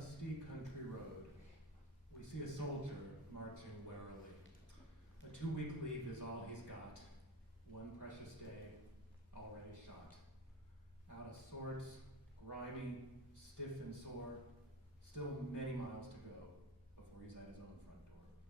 dusty country road, we see a soldier marching warily. A 2-week leave is all he's got. One precious day, already shot. Out of sorts, grimy, stiff and sore, still many miles to go before he's at his own front door.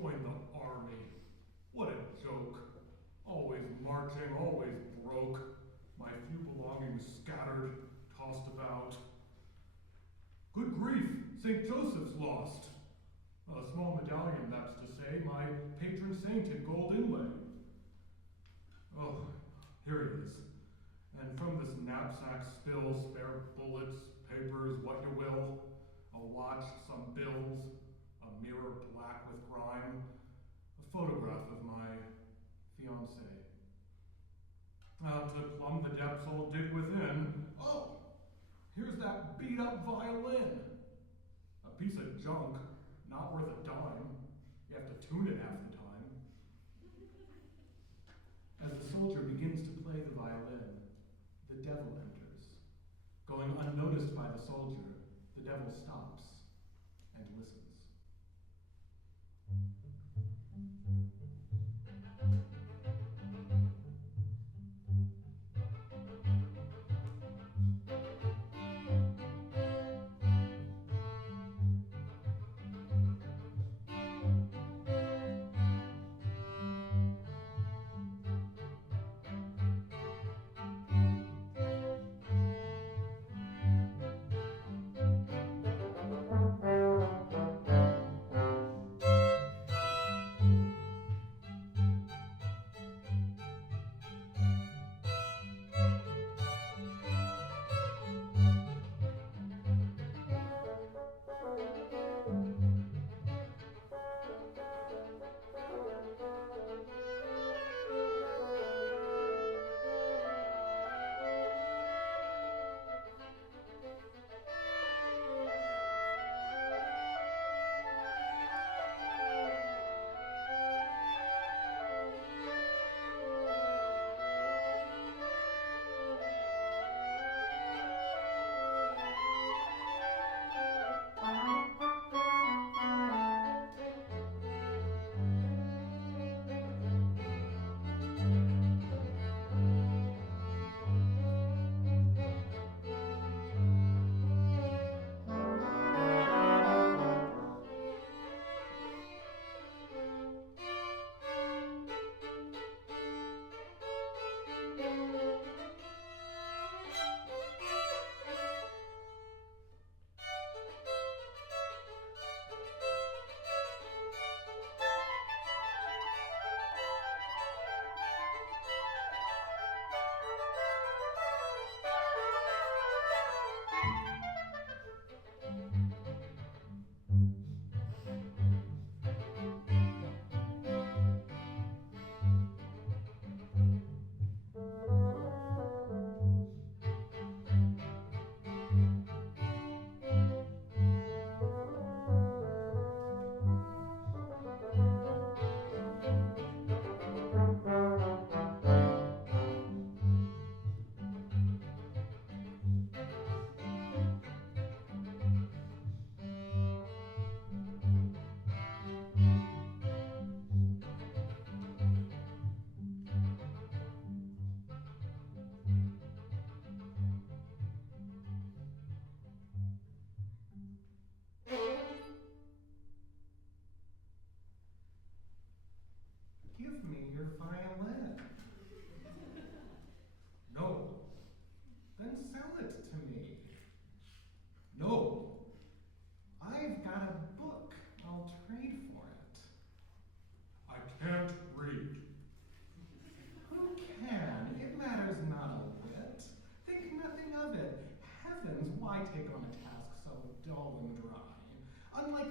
Join the army. What a joke. Always marching, always broke. My few belongings scattered, tossed about. Good grief, St. Joseph's lost. A small medallion, that's to say, my patron saint in gold inlay. Oh, here it is. And from this knapsack spill spare bullets, papers, what you will. A watch, some bills, a mirror black with grime, a photograph of my fiancée. To plumb the depths I'll dig within. Oh, here's that beat-up violin. A piece of junk, not worth a dime. You have to tune it half the time. As the soldier begins to play the violin, the devil enters. Going unnoticed by the soldier, the devil stops and listens.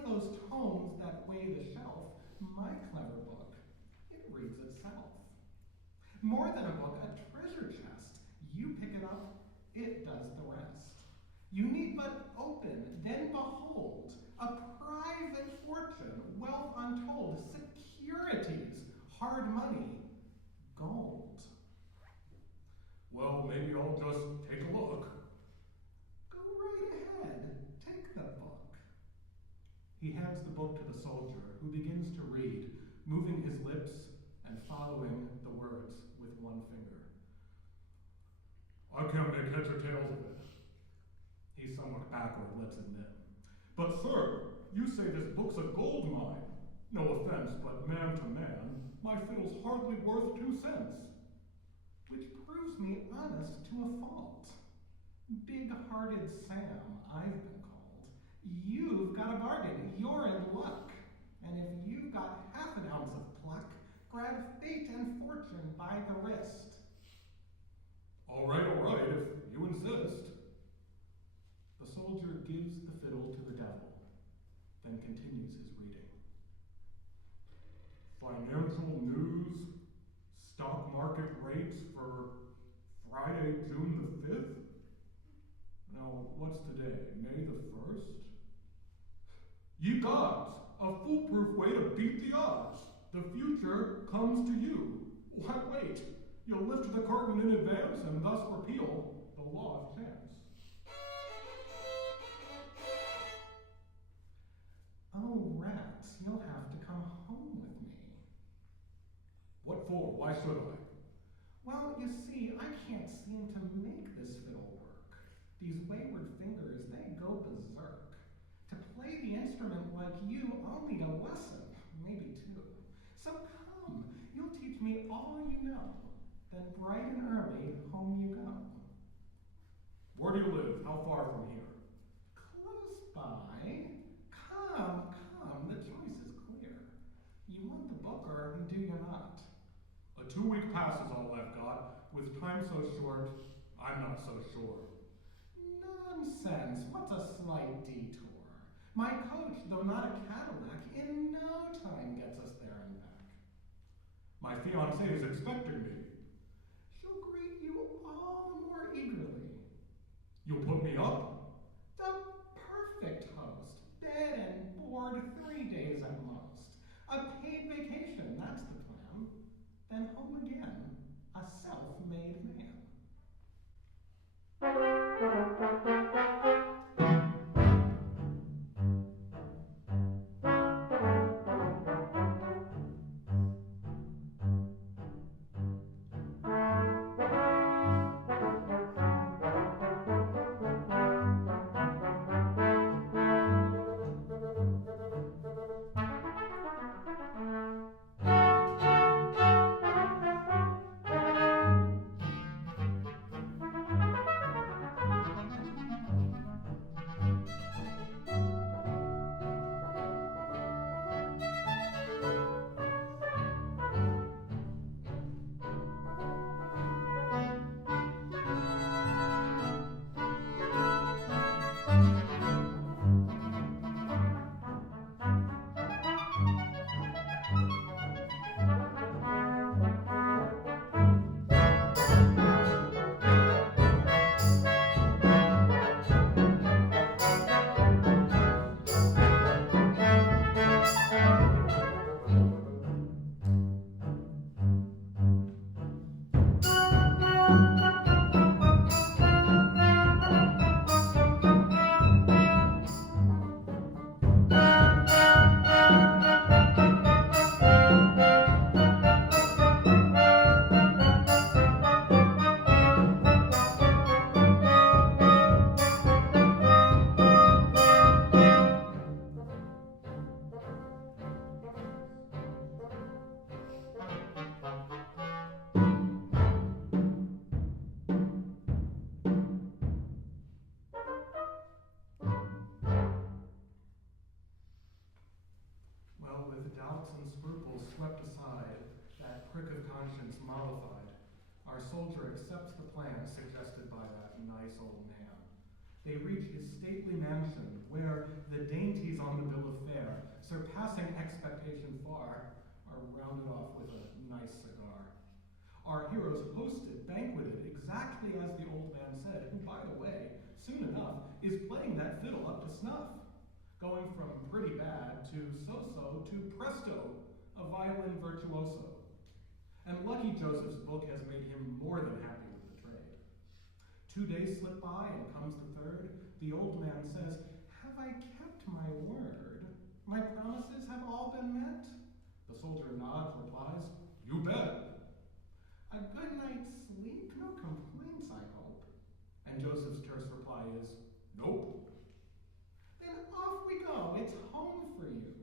those tomes that weigh the shelf, my clever book, it reads itself. More than a book, a treasure chest. You pick it up, it does the rest. You need but open, then behold, a private fortune, wealth untold, securities, hard money, gold. Well, maybe I'll just take a look. Go right ahead, take the book. He hands the book to the soldier, who begins to read, moving his lips and following the words with one finger. I can't make heads or tails of it. He's somewhat backward, let's admit. But sir, you say this book's a gold mine. No offense, but man to man, my fiddle's hardly worth 2 cents. Which proves me honest to a fault. Big-hearted Sam, I've been called. You've got a bargain, you're in luck. And if you've got half an ounce of pluck, grab fate and fortune by the wrist. All right, if you insist. The soldier gives the fiddle to the devil, then continues his reading. Financial news, stock market rates for Friday, June the 5th? Now, what's today, May the 1st? Ye gods, a foolproof way to beat the odds. The future comes to you. Why wait? You'll lift the curtain in advance and thus repeal the law of chance. Oh, rats, you'll have to come home with me. What for? Why should I? Well, you see, I can't seem to make this fiddle work. These wayward fingers, they go berserk. To play the instrument like you, I'll need a lesson, maybe 2. So come, you'll teach me all you know. Then bright and early, home you go. Where do you live? How far from here? Close by. Come, the choice is clear. You want the book or do you not? A 2-week pass is all I've got. With time so short, I'm not so sure. Nonsense, what's a slight detour? My coach, though not a Cadillac, in no time gets us there and back. My fiancée is expecting me. She'll greet you all the more eagerly. You'll put me up? The perfect host. Bed and board 3 days at most. A paid vacation, that's the plan. Then home again, a self-made man. Swept aside, that prick of conscience mollified, our soldier accepts the plan suggested by that nice old man. They reach his stately mansion, where the dainties on the bill of fare, surpassing expectation far, are rounded off with a nice cigar. Our heroes hosted, banqueted, exactly as the old man said, who, by the way, soon enough, is playing that fiddle up to snuff, going from pretty bad to so-so to presto, a violin virtuoso. And Lucky Joseph's book has made him more than happy with the trade. 2 days slip by and comes the third. The old man says, "Have I kept my word? My promises have all been met?" The soldier nods, replies, "You bet." "A good night's sleep? No complaints, I hope." And Joseph's terse reply is, "Nope." "Then off we go. It's home for you.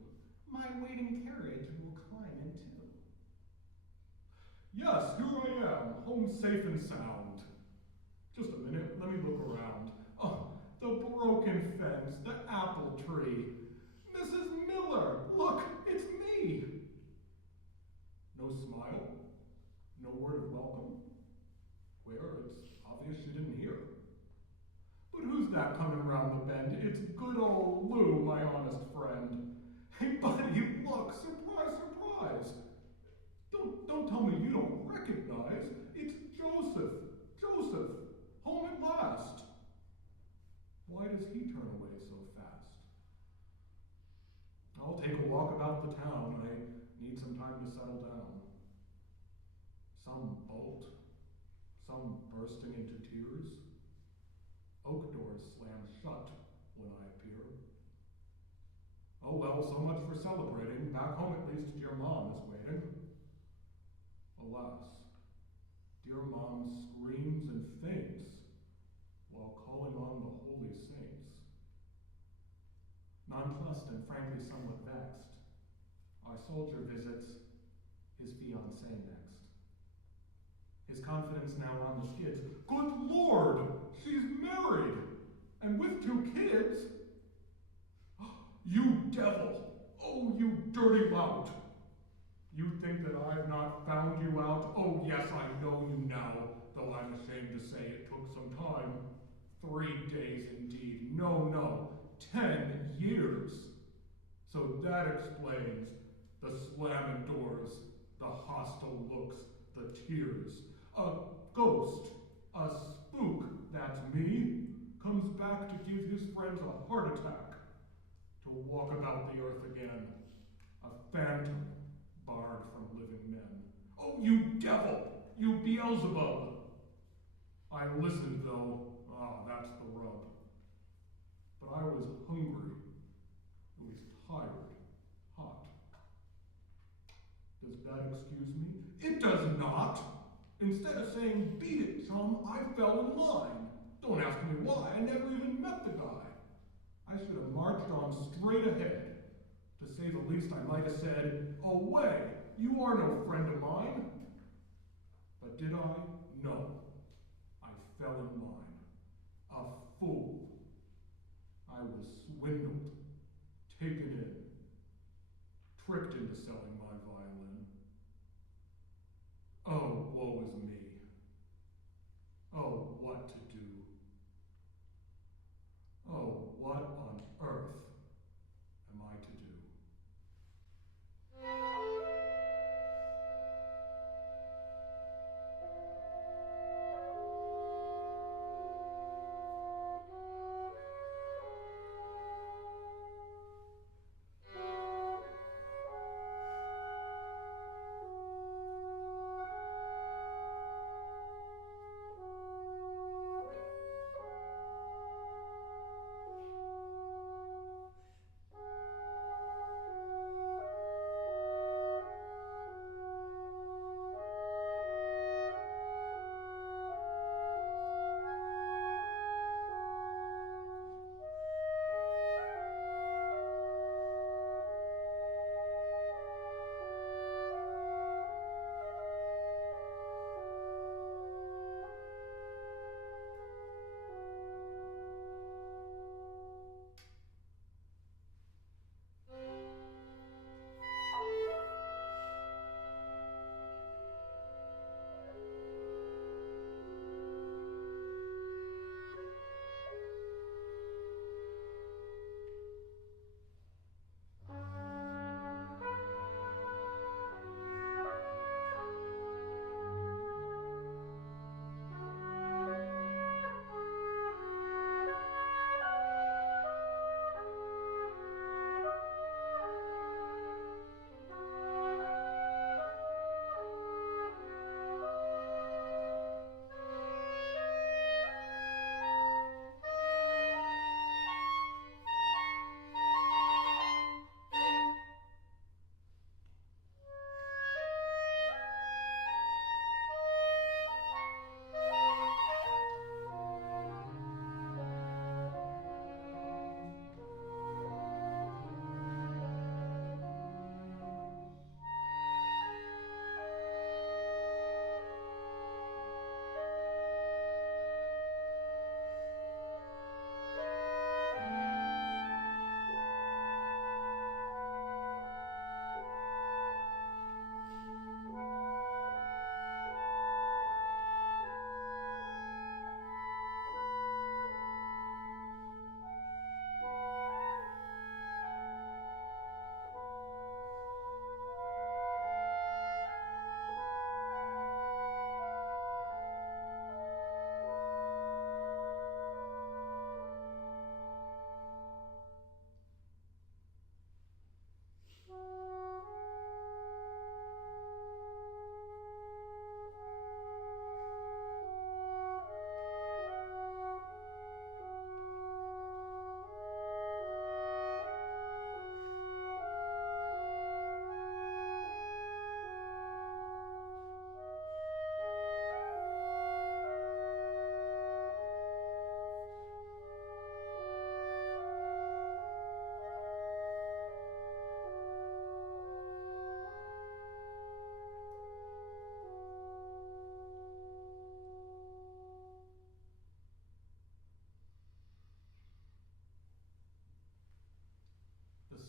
My waiting carriage will climb in too." Yes, here I am, home safe and sound. Just a minute, let me look around. Oh, the broken fence, the apple tree. Mrs. Miller, look, it's me. No smile, no word of welcome. Where? It's obvious she didn't hear. But who's that coming round the bend? It's good old Lou, my honest friend. Hey, buddy, look, surprise, surprise. Don't tell me you don't recognize. It's Joseph. Joseph, home at last. Why does he turn away so fast? I'll take a walk about the town. I need some time to settle down. Some bolt, some bursting into tears. Oak doors slam shut when I appear. Oh well, so much for celebrating. Back home at least dear Mom is waiting. Alas, dear Mom screams and faints while calling on the holy saints. Nonplussed and frankly somewhat vexed, our soldier visits his fiancée next. His confidence now on the skids. Good Lord, she's married, and with 2 kids. You devil! Oh, you dirty lout! You think that I've not found you out? Oh, yes, I know you now, though I'm ashamed to say it took some time. 3 days indeed. No, 10 years. So that explains the slamming doors, the hostile looks, the tears. A ghost, a spook, that's me, comes back to give his friends a heart attack, to walk about the earth again, a phantom barred from living men. Oh, you devil! You Beelzebub! I listened, though. Ah, that's the rub. But I was hungry, at least tired, hot. Does that excuse me? It does not! Instead of saying, "Beat it, chum," I fell in line. Don't ask me why, I never even met the guy. I should have marched on straight ahead. To say the least, I might have said, "Away, you are no friend of mine." But did I? No. I fell in line. A fool. I was swindled, taken in, tricked into selling my violin. Oh, woe is me. Oh, what to do? Oh, what on earth am I to do?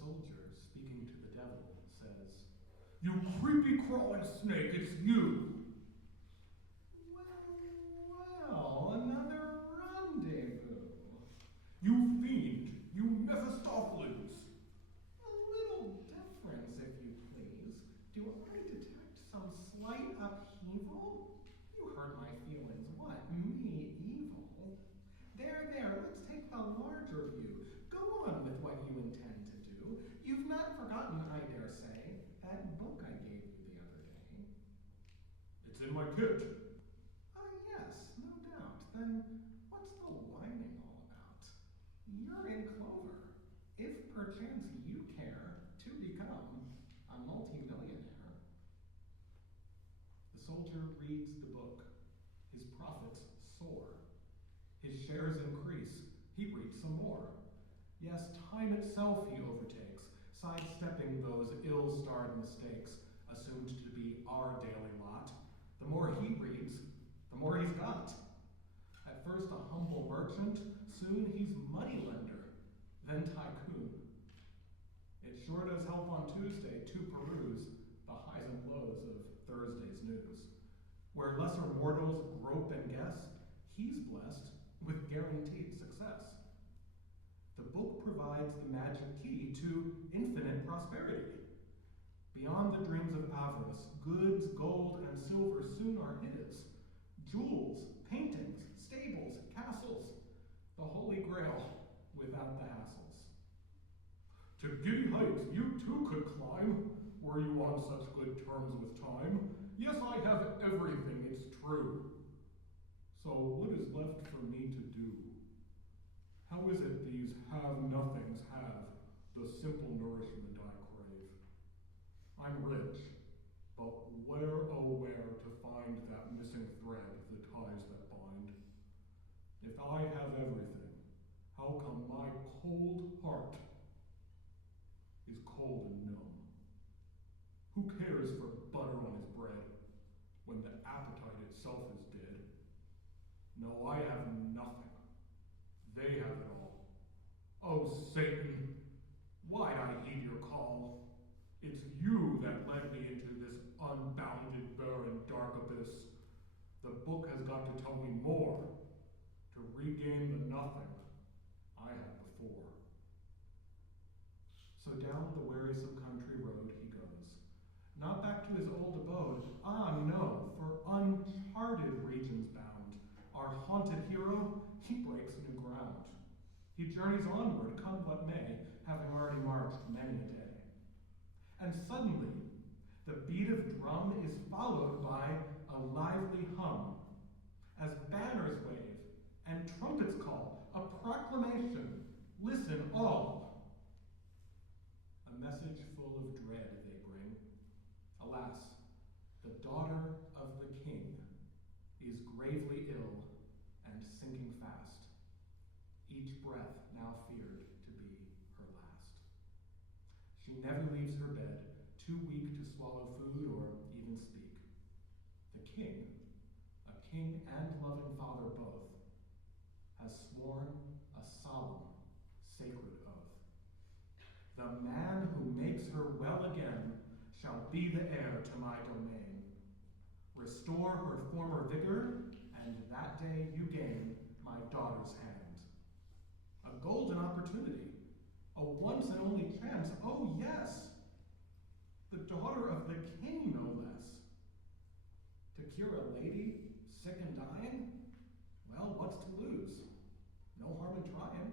soldier, speaking to the devil, says, You creepy crawling snake, it's you! Well, another rendezvous. You fiend, you Mephistopheles! A little difference, if you please. Do I detect some slight upheaval? You hurt my feelings. What? Me evil? There, let's take the larger view. Go on with what you intend to do. You've not forgotten, I dare say, that book I gave you the other day. It's in my kit. Yes, no doubt. Then what's the whining all about? You're in clover. If perchance you care to become a multimillionaire. The soldier reads the book. His profits soar. His shares increase. He reads some more. Yes, time itself he overtakes, sidestepping those ill-starred mistakes, assumed to be our daily lot. The more he reads, the more he's got. At first a humble merchant, soon he's moneylender, then tycoon. It sure does help on Tuesday to peruse the highs and lows of Thursday's news. Where lesser mortals grope and guess, he's blessed with guaranteed success. The book provides the magic key to infinite prosperity. Beyond the dreams of avarice, goods, gold, and silver soon are his. Jewels, paintings, stables, castles, the holy grail without the hassles. To giddy heights you too could climb, were you on such good terms with time. Yes, I have everything, it's true. So what is left for me to do? How is it these have-nothings have the simple nourishment I crave? I'm rich, but where, oh where, to find that missing thread, the ties that bind? If I have everything, how come my cold heart is cold and numb? Who cares for butter on his bread when the appetite itself is dead? No, I have nothing. They have it all. Oh, Satan, why'd I heed your call? It's you that led me into this unbounded, barren, dark abyss. The book has got to tell me more to regain the nothing I had before. So down the wearisome country road he goes. Not back to his old abode, ah no, for uncharted regions bound. Our haunted hero, he breaks new ground. He journeys onward, come what may, having already marched many a day. And suddenly, the beat of drum is followed by a lively hum, as banners wave and trumpets call, a proclamation, listen all. A message full of dread they bring. Alas, the daughter of the king is gravely ill and sinking fast. Each breath now feared to be her last. She never leaves her bed, too weak to swallow food or even speak. The king, a king and loving father both, has sworn a solemn, sacred oath. The man who makes her well again shall be the heir to my domain. Restore her former vigor, and that day you gain my daughter's hand. A golden opportunity, a once and only chance, oh yes! The daughter of the king, no less. To cure a lady, sick and dying? Well, what's to lose? No harm in trying.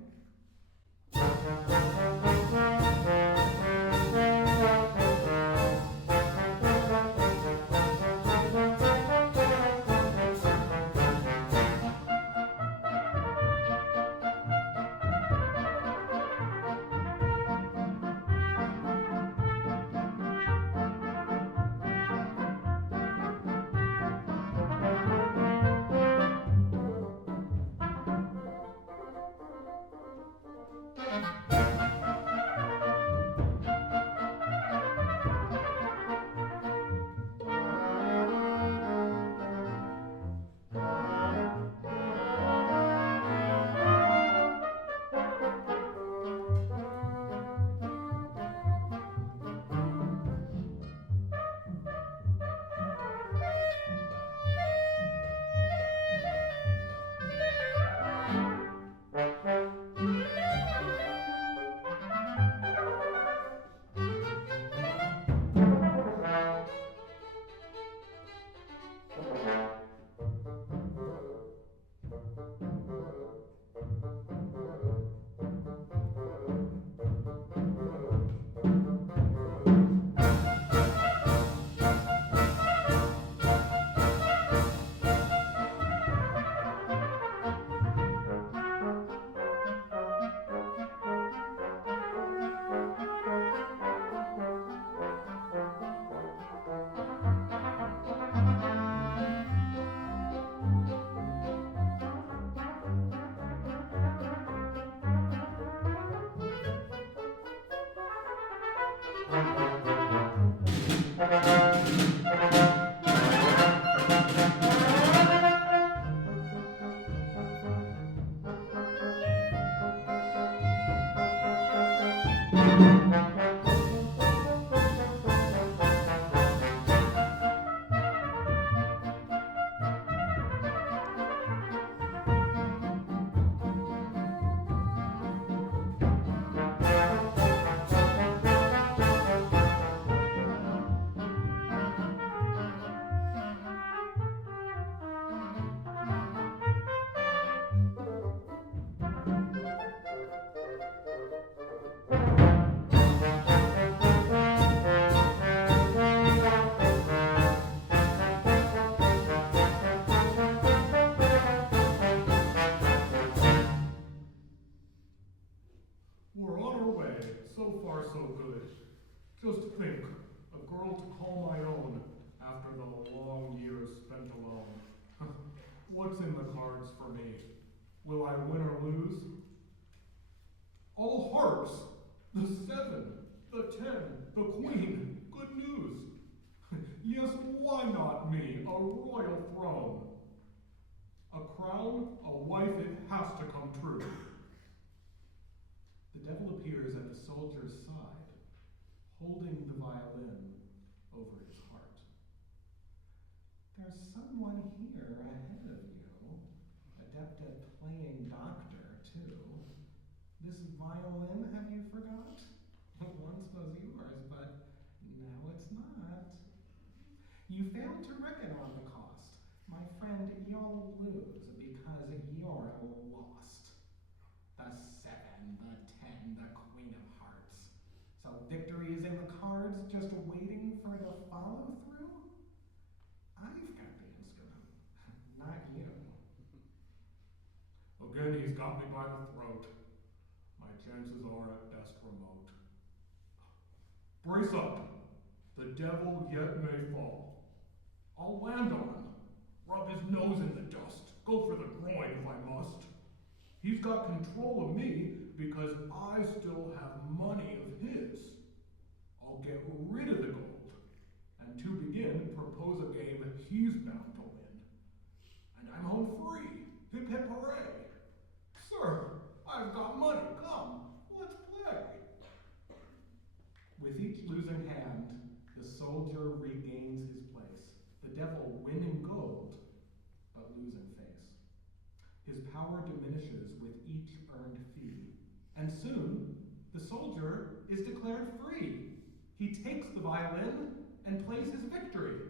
We're on our way. So far, so good. Just think, a girl to call my own after the long years spent alone. What's in the cards for me? Will I win or lose? All hearts! The 7, the 10, the queen. Good news. Yes, why not me? A royal throne. A crown, a wife, it has to come true. The devil appears at the soldier's side, holding the violin over his heart. There's someone here ahead of you, adept at playing doctor, too. This violin, have you forgot? Once was yours, but now it's not. You failed to reckon on the cost. My friend, you'll lose because you're lost. The 7, the 10, the queen of hearts. So victory is in the cards, just waiting for the follow-through? I've got the instrument, not you. Again, he's got me by the throat. My chances are at best remote. Brace up. The devil yet may fall. I'll land on him, rub his nose in the dust, go for the groin if I must. He's got control of me because I still have money of his. I'll get rid of the gold, and to begin, propose a game he's bound to win. And I'm home free. Hip hip hooray. Sir, I've got money. Come, let's play. With each losing hand, the soldier regains his place, the devil winning gold, but losing face. His power diminishes with each earned fee, and soon the soldier is declared free. He takes the violin and plays his victory.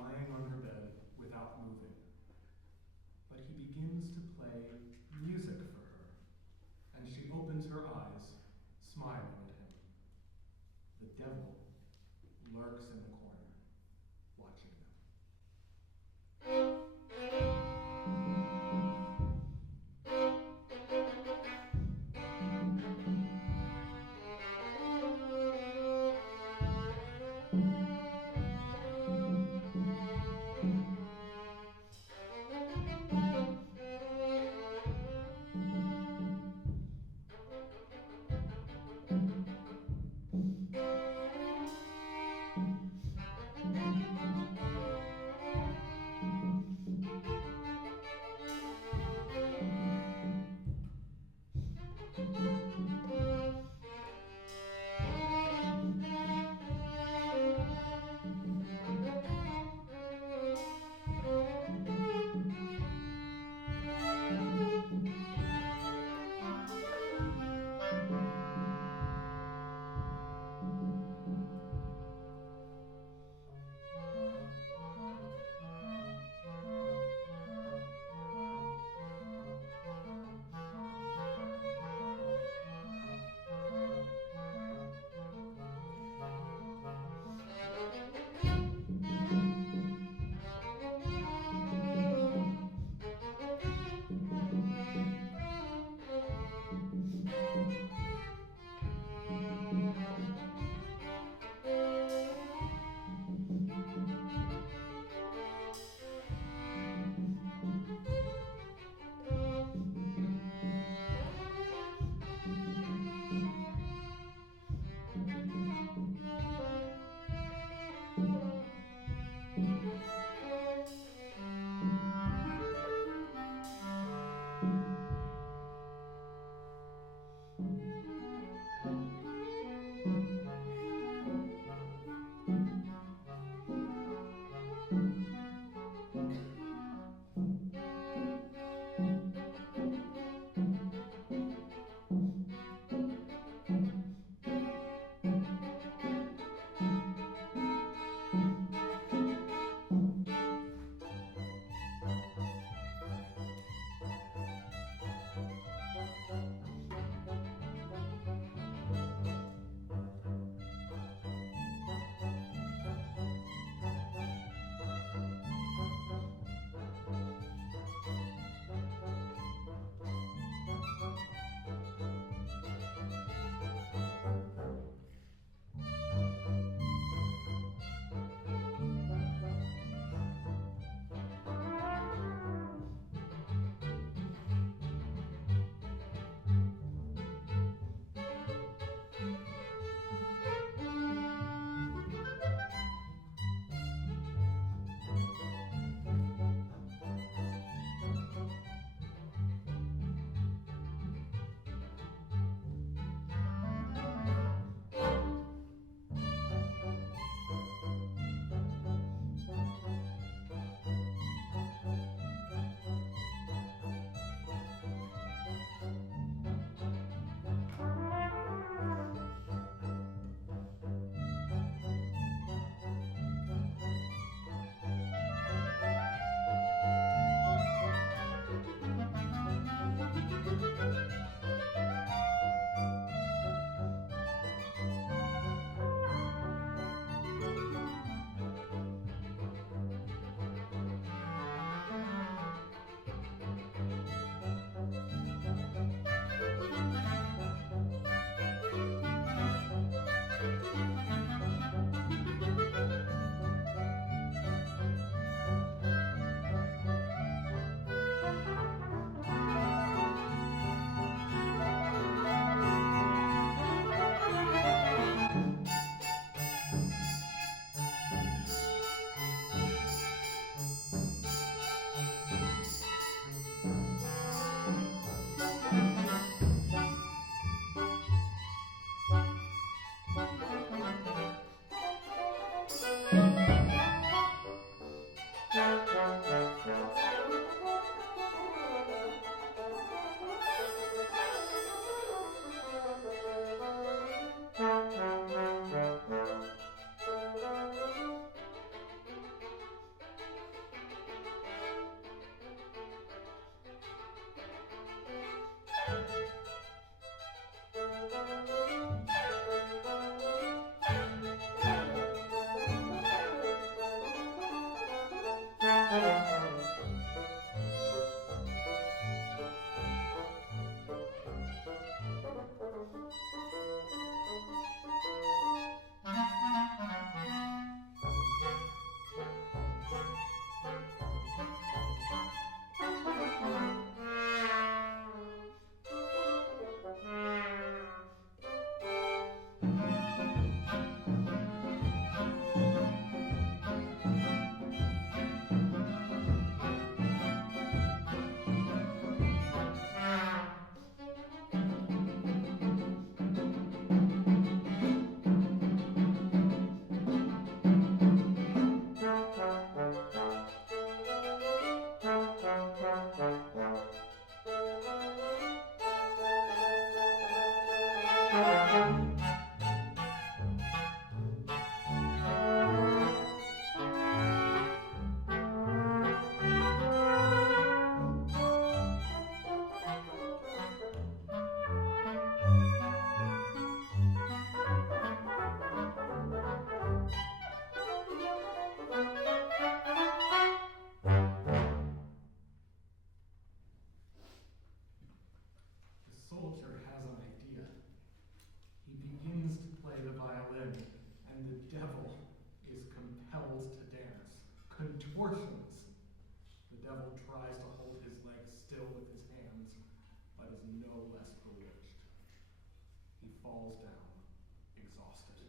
lying on her bed without moving. But he begins to play music for her, and she opens her eyes, smiling at him. The devil lurks in the corner, watching them. Soldier has an idea. He begins to play the violin, and the devil is compelled to dance. Contortions. The devil tries to hold his legs still with his hands, but is no less bewitched. He falls down, exhausted.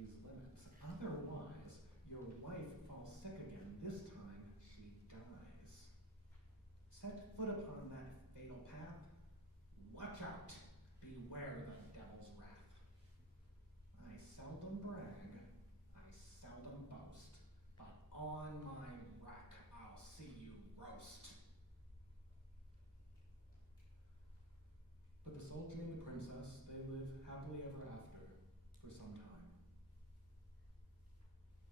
these limits. Otherwise, your wife falls sick again. This time, she dies. Set foot upon that fatal path. Watch out! Beware the devil's wrath. I seldom brag, I seldom boast, but on my rack I'll see you roast. But the soldier and the princess, they live happily ever after for some time.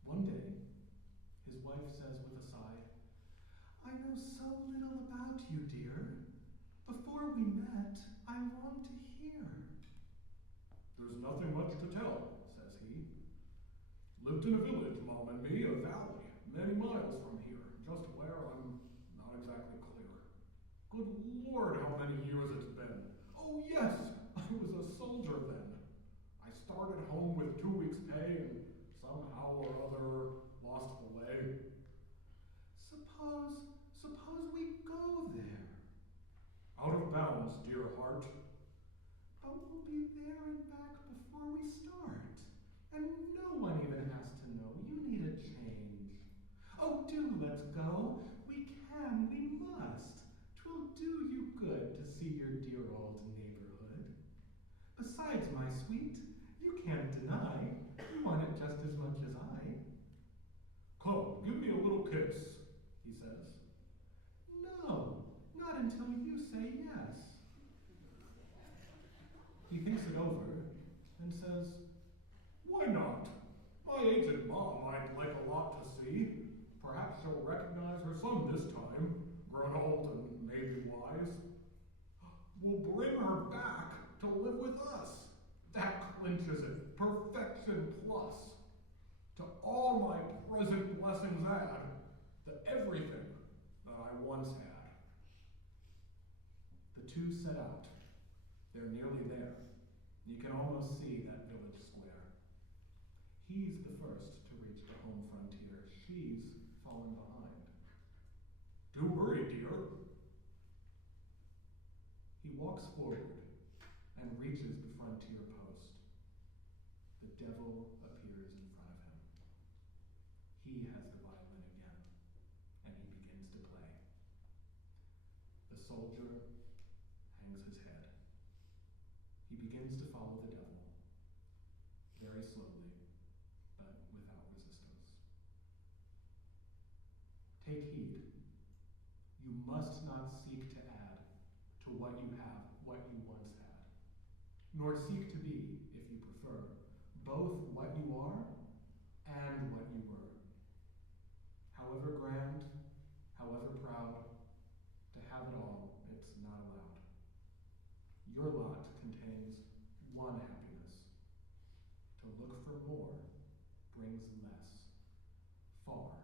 One day, his wife says with a sigh, I know so little about you, dear. Before we met, I longed to hear. There's nothing much to tell, says he. Lived in a village, Mom and me, a valley, many miles from here. Just where, I'm not exactly clear. Good Lord, how many years it's been. Oh yes, I was a soldier then. I started home with 2 weeks' pay and somehow or other lost the way. Suppose we go there. Out of bounds, dear heart. But we'll be there and back before we start. And no one even has to know. You need a change. Oh, do let's go. We can, we must. 'Twill do you good to see your dear old neighborhood. Besides, my sweet, you can't deny you want it just as much as I. Come, give me a little kiss, he says. No, not until you say yes. He thinks it over and says, Why not? My aged mom I'd like a lot to see. Perhaps she'll recognize her son this time, grown old and maybe wise. We'll bring her back to live with us. That clinches it. Perfection plus. To all my present blessings add, to everything that I once had. The two set out. They're nearly there. You can almost see that village square. He's the first to reach the home frontier. She's fallen behind. Do hurry, dear. He walks forward and reaches the frontier post. The devil appears in front of him. He has the violin again, and he begins to play. The soldier hangs his head. He begins to follow the devil, very slowly, but without resistance. Take heed. You must not seek to add to what you have, what you once had, nor seek to be, if you prefer, both what you are and what you were. However grand, however proud, to have it all, it's not allowed. Your lot contains one happiness. To look for more brings less, far